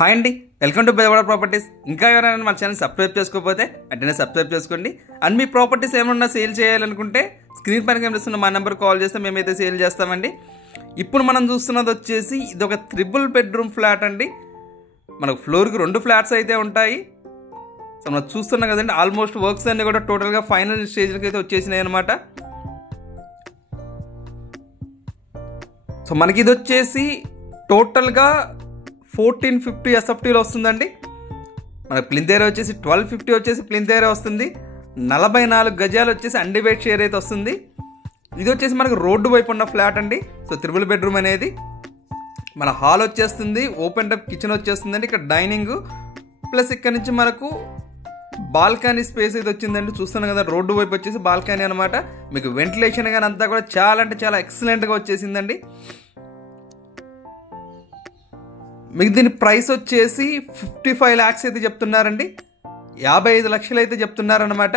Hi అండి, welcome to Bezawada properties. ఇంకా ఎవరైనా మన ఛానల్ సబ్స్క్రైబ్ చేసుకోకపోతే వెంటనే సబ్స్క్రైబ్ చేసుకోండి. అండ్ మీ ప్రాపర్టీస్ ఏమన్నా సేల్ చేయాలనుకుంటే స్క్రీన్ పైన కనిపిస్తున్న మా నెంబర్ కాల్ చేస్తే మేమైతే సేల్ చేస్తామండి. ఇప్పుడు మనం చూస్తున్నది వచ్చేసి ఇది ఒక 3 బెడ్రూమ్ ఫ్లాట్ అండి. మనకు ఫ్లోర్కి 2 ఫ్లాట్స్ అయితే ఉంటాయి. సో మనం చూస్తున్నాం కదండి, ఆల్మోస్ట్ వర్క్స్ అన్నీ కూడా టోటల్గా ఫైనల్ స్టేజ్కి అయితే వచ్చేసినాయి అనమాట. సో మనకి ఇది వచ్చేసి టోటల్గా 1450 SFTలో వస్తుందండి. మన ప్లింత్ ఏరియా వచ్చేసి 1250 వచ్చేసి ప్లింత్ ఏరియా వస్తుంది. 44 గజాలు వచ్చేసి అన్డివైడ్ షేర్ అయితే వస్తుంది. ఇది వచ్చేసి మనకు రోడ్డు వైపు ఉన్న ఫ్లాట్ అండి. సో 3 బెడ్రూమ్ అనేది మన హాల్ వచ్చేస్తుంది, ఓపెన్ టైప్ కిచెన్ వచ్చేస్తుందండి. ఇక్కడ డైనింగ్ ప్లస్ ఇక్కడ నుంచి మనకు బాల్కనీ స్పేస్ అయితే వచ్చిందండి. చూస్తున్నాం కదా, రోడ్డు వైపు వచ్చేసి బాల్కనీ అనమాట. మీకు వెంటిలేషన్ కానీ అంతా కూడా చాలా అంటే చాలా ఎక్సలెంట్గా వచ్చేసిందండి. మీకు దీని ప్రైస్ వచ్చేసి 55 lakhs అయితే చెప్తున్నారండి. 55 లక్షలు అయితే చెప్తున్నారనమాట.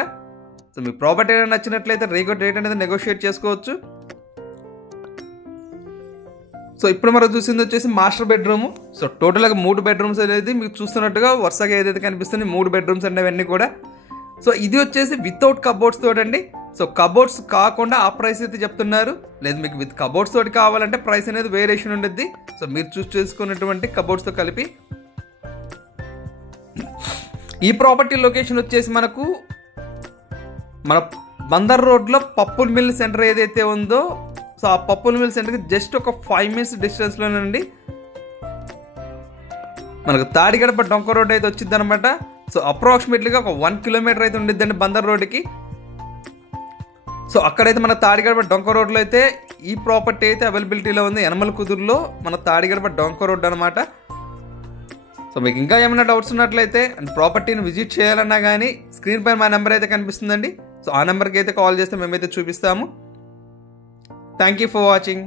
సో మీ ప్రాపర్టీ ఏదైనా నచ్చినట్లయితే రేట్ అనేది నెగోషియేట్ చేసుకోవచ్చు. సో ఇప్పుడు మనం చూసింది వచ్చేసి మాస్టర్ బెడ్రూమ్. సో టోటల్గా 3 బెడ్రూమ్స్ అనేది మీకు చూస్తున్నట్టుగా వరుసగా ఏదైతే కనిపిస్తుంది 3 బెడ్రూమ్స్ అండి అవన్నీ కూడా. సో ఇది వచ్చేసి వితౌట్ కబోర్డ్స్ తోటండి. సో కబోర్డ్స్ కాకుండా ఆ ప్రైస్ అయితే చెప్తున్నారు. లేదు మీకు విత్ కబోర్డ్స్ తోటి కావాలంటే ప్రైస్ అనేది వేరియేషన్ ఉండద్ది. సో మీరు చూస్ చేసుకున్నటువంటి కబోర్డ్స్తో కలిపి. ఈ ప్రాపర్టీ లొకేషన్ వచ్చేసి మనకు మన బందర్ రోడ్లో పప్పుల మిల్ సెంటర్ ఏదైతే ఉందో, సో ఆ పప్పుల మిల్ సెంటర్కి జస్ట్ ఒక 5 minutes డిస్టెన్స్లోనండి మనకు తాడిగడప డొంక రోడ్ అయితే వచ్చింది అనమాట. సో అప్రాక్సిమేట్లీగా ఒక 1 kilometer అయితే ఉండిద్దండి బందర్ రోడ్డుకి. సో అక్కడైతే మన తాడిగడప డొంక రోడ్లో అయితే ఈ ప్రాపర్టీ అయితే అవైలబిలిటీలో ఉంది. యనమల కుదురులో మన తాడిగడప డొంక రోడ్ అనమాట. సో మీకు ఇంకా ఏమైనా డౌట్స్ ఉన్నట్లయితే అండ్ ప్రాపర్టీని విజిట్ చేయాలన్నా కానీ స్క్రీన్ పైన మా నెంబర్ అయితే కనిపిస్తుందండి. సో ఆ నెంబర్కి అయితే కాల్ చేస్తే మేమైతే చూపిస్తాము. Thank you for watching.